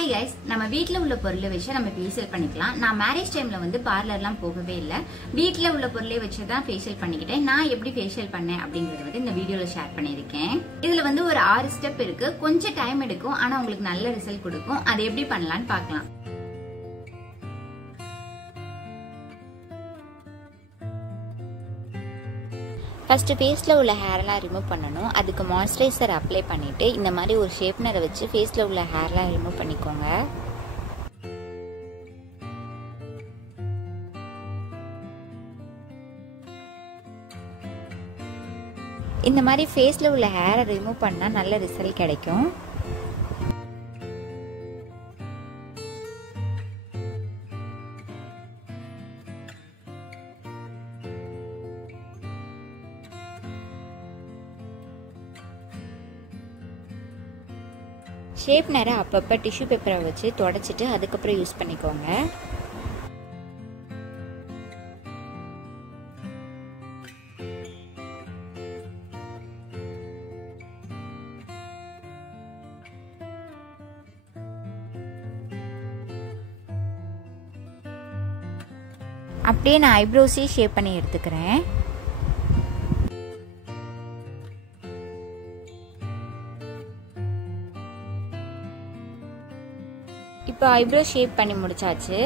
Hi guys, நம்ம வீட்ல உள்ள பொருளை வச்சு நம்ம ஃபேஷியல் பண்ணிக்கலாம். நான் மேரேஜ் டைம்ல வந்து பார்லர்லாம் போகவே இல்ல. வீட்ல உள்ள பொருளை வச்சு தான் ஃபேஷியல் பண்ணிக்கிட்டேன். நான் எப்படி ஃபேஷியல் பண்ணேன் அப்படிங்கறது வந்து இந்த வீடியோல ஷேர் பண்ணிருக்கேன். இதுல வந்து ஒரு 6 ஸ்டெப் இருக்கு. கொஞ்சம் டைம் எடுக்கும் ஆனா உங்களுக்கு நல்ல ரிசல்ட் கொடுக்கும். அதை எப்படி பண்ணலாம்னு பார்க்கலாம். ஃபர்ஸ்ட் ஃபேஸ்ல உள்ள ஹேர்லாம் ரிமூவ் பண்ணணும். அதுக்கு மாய்ஸ்சரைசர் அப்ளை பண்ணிட்டு இந்த மாதிரி ஒரு ஷேப்னரை வச்சு ஃபேஸ்ல உள்ள ஹேர்லாம் ரிமூவ் பண்ணிக்கோங்க. இந்த மாதிரி ஃபேஸ்ல உள்ள ஹேரை ரிமூவ் பண்ணா நல்ல ரிசல்ட் கிடைக்கும். ஷேப்னரை அப்பப்போ டிஷ்யூ பேப்பரை வச்சு தொடச்சிட்டு அதுக்கப்புறம் யூஸ் பண்ணிக்கோங்க. அப்படியே நான் ஐப்ரோஸே ஷேப் பண்ணி எடுத்துக்கிறேன். இப்போ ஐப்ரோ ஷேப் பண்ணி முடிச்சாச்சு.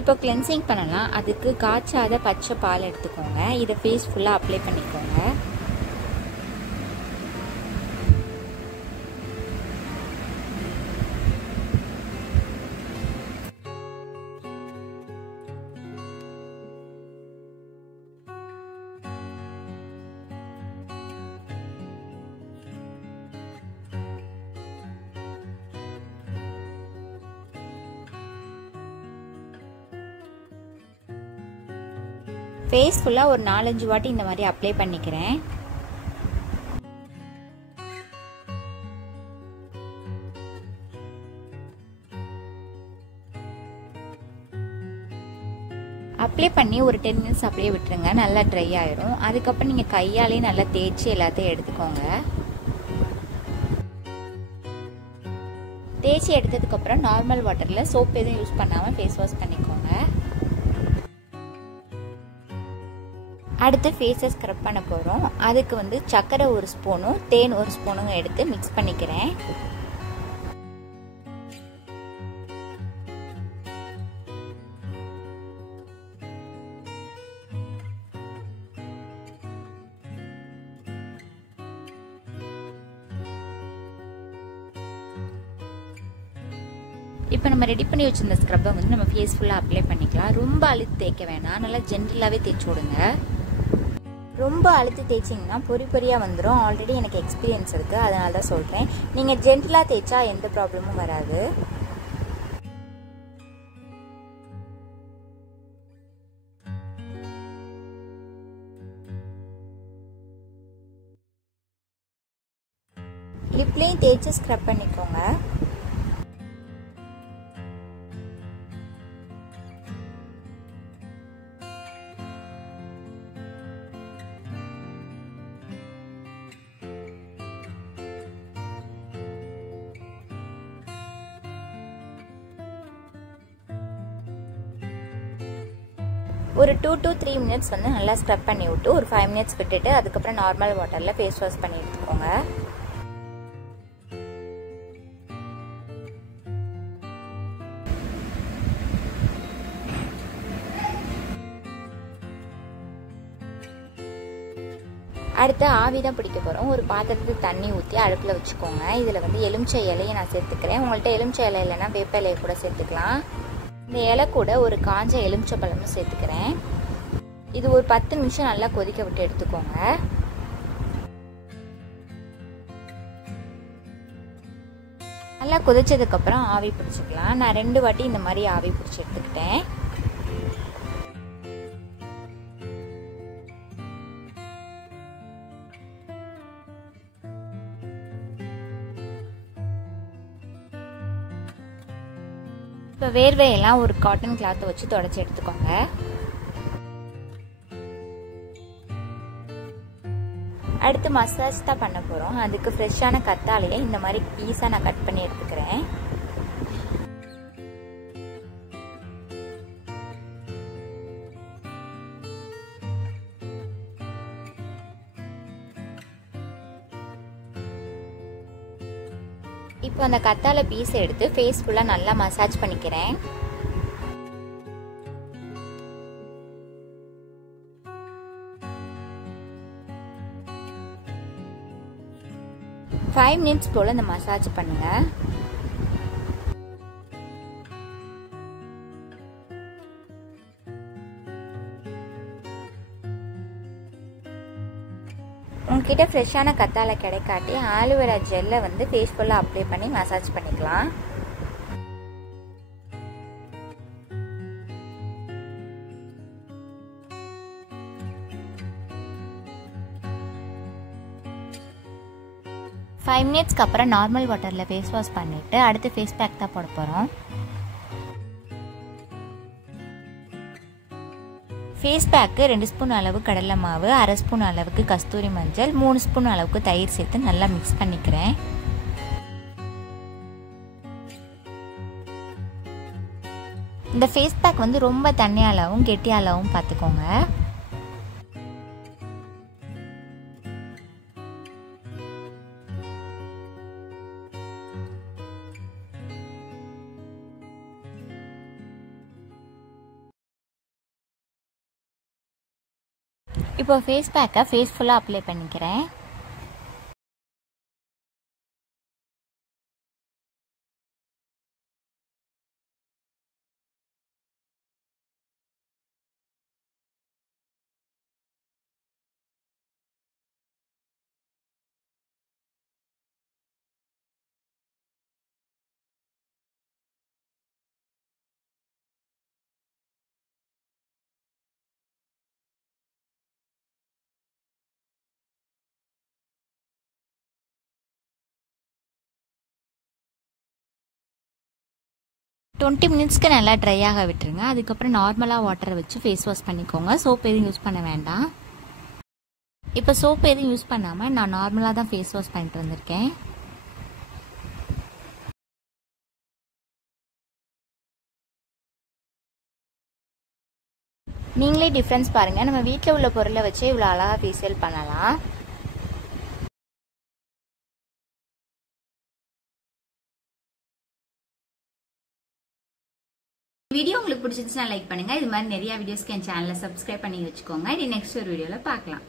இப்போ கிளென்சிங் பண்ணலாம். அதுக்கு காய்ச்சாத பச்சை பால் எடுத்துக்கோங்க. இதை ஃபேஸ் ஃபுல்லா அப்ளை பண்ணிக்கோங்க. ஃபேஸ் ஃபுல்லா ஒரு 4-5 வாட்டி இந்த மாதிரி அப்ளை பண்ணிக்கிறேன். அப்ளை பண்ணி ஒரு 10 மினிட்ஸ் அப்படியே விட்டுருங்க. நல்லா ட்ரை ஆயிரும். அதுக்கப்புறம் நீங்க கையாலே நல்லா தேய்ச்சி எல்லாத்தையும் எடுத்துக்கோங்க. தேய்ச்சி எடுத்ததுக்கு அப்புறம் நார்மல் வாட்டர்ல சோப் எதுவும் யூஸ் பண்ணாம ஃபேஸ் வாஷ் பண்ணிக்கோங்க. அடுத்து ஃபேஸை ஸ்க்ரப் பண்ண போகிறோம். அதுக்கு வந்து சர்க்கரை 1 ஸ்பூனும் தேன் 1 ஸ்பூனும் எடுத்து மிக்ஸ் பண்ணிக்கிறேன். இப்போ நம்ம ரெடி பண்ணி வச்சிருந்த ஸ்க்ரப்பை வந்து நம்ம ஃபேஸ் ஃபுல்லாக அப்ளை பண்ணிக்கலாம். ரொம்ப அழுத்தி தேய்க்க வேணாம், நல்லா ஜென்டிலாகவே தேய்ச்சி விடுங்க. ரொம்ப அழுத்தி தேய்ச்சிங்கன்னா பொறி பொறியாக வந்துடும். ஆல்ரெடி எனக்கு எக்ஸ்பீரியன்ஸ் இருக்குது, அதனால தான் சொல்கிறேன். நீங்கள் ஜென்டிலாக தேய்ச்சா எந்த ப்ராப்ளமும் வராது. லிப்லேயும் தேய்ச்சி ஸ்க்ரப் பண்ணிக்கோங்க. ஒரு 2 to 3 மினிட்ஸ் வந்து நல்லா ஸ்க்ரப் பண்ணி விட்டு ஒரு 5 மினிட்ஸ் விட்டுட்டு அதுக்கப்புறம் நார்மல் வாட்டரில் ஃபேஸ் வாஷ் பண்ணி எடுத்துக்கோங்க. அடுத்து ஆவி தான் பிடிக்க போகிறோம். ஒரு பாத்திரத்துக்கு தண்ணி ஊற்றி அடுப்பில் வச்சுக்கோங்க. இதில் வந்து எலுமிச்சை இலையை நான் சேர்த்துக்கிறேன். உங்கள்கிட்ட எலுமிச்சை இலை இல்லைன்னா வேப்ப இலையை கூட சேர்த்துக்கலாம். இந்த இலை கூட ஒரு காஞ்ச எலுமிச்சை பழமும் சேர்த்துக்கிறேன். இது ஒரு 10 நிமிஷம் நல்லா கொதிக்க விட்டு எடுத்துக்கோங்க. நல்லா கொதிச்சதுக்கு அப்புறம் ஆவி பிடிச்சிக்கலாம். நான் 2 வாட்டி இந்த மாதிரி ஆவி பிடிச்சி எடுத்துக்கிட்டேன். இப்போ வேர்வையெல்லாம் ஒரு காட்டன் கிளாத்தை வச்சு தொடச்சி எடுத்துக்கோங்க. அடுத்து மசாஜ் தான் பண்ண போகிறோம். அதுக்கு ஃப்ரெஷ்ஷான கத்தாழையை இந்த மாதிரி பீஸாக நான் கட் பண்ணி எடுத்துக்கிறேன். இப்போ அந்த கத்தாழை பீஸ் எடுத்து ஃபேஸ் ஃபுல்லாக நல்லா மசாஜ் பண்ணிக்கிறேன். ஃபைவ் மினிட்ஸ் போல் இந்த மசாஜ் பண்ணுங்க. உங்ககிட்ட ஃப்ரெஷ்ஷான கத்தாழை கிடைக்காட்டி ஆலோவேரா ஜெல்லை வந்து ஃபேஸ் ஃபுல்லாக அப்ளை பண்ணி மசாஜ் பண்ணிக்கலாம். ஃபைவ் மினிட்ஸ்க்கு அப்புறம் நார்மல் வாட்டரில் ஃபேஸ் வாஷ் பண்ணிவிட்டு அடுத்து ஃபேஸ் பேக் தான் போட போகிறோம். ஃபேஸ் பேக்கு 2 ஸ்பூன் அளவு கடலை மாவு, 1/2 ஸ்பூன் அளவுக்கு கஸ்தூரி மஞ்சள், 3 ஸ்பூன் அளவுக்கு தயிர் சேர்த்து நல்லா மிக்ஸ் பண்ணிக்கிறேன். இந்த ஃபேஸ் பேக் வந்து ரொம்ப தண்ணியாலாவும் கெட்டியாலாவும் பார்த்துக்கோங்க. இப்போ ஃபேஸ் பேக்கை ஃபேஸ் ஃபுல்லாக அப்ளை பண்ணிக்கிறேன். டுவெண்ட்டி மினிட்ஸ்க்கு நல்லா ட்ரை ஆக விட்டுருங்க. அதுக்கப்புறம் நார்மலாக வாட்டரை வச்சு ஃபேஸ் வாஷ் பண்ணிக்கோங்க. சோப் எதுவும் யூஸ் பண்ண வேண்டாம். இப்போ சோப் எதுவும் யூஸ் பண்ணாமல் நான் நார்மலாக தான் ஃபேஸ் வாஷ் பண்ணிட்டு வந்திருக்கேன். நீங்களே டிஃப்ரென்ஸ் பாருங்கள். நம்ம வீட்டில் உள்ள பொருளை வச்சு இவ்வளோ அழகாக ஃபேஷியல் பண்ணலாம். வீடியோ உங்களுக்கு பிடிச்சிருந்துச்சுன்னா லைக் பண்ணுங்க. இது மாதிரி நிறைய வீடியோஸ்க்கு என் சேனலை சப்ஸ்கிரைப் பண்ணி வச்சுக்கோங்க. இது நெக்ஸ்ட் ஒரு வீடியோவில் பார்க்கலாம்.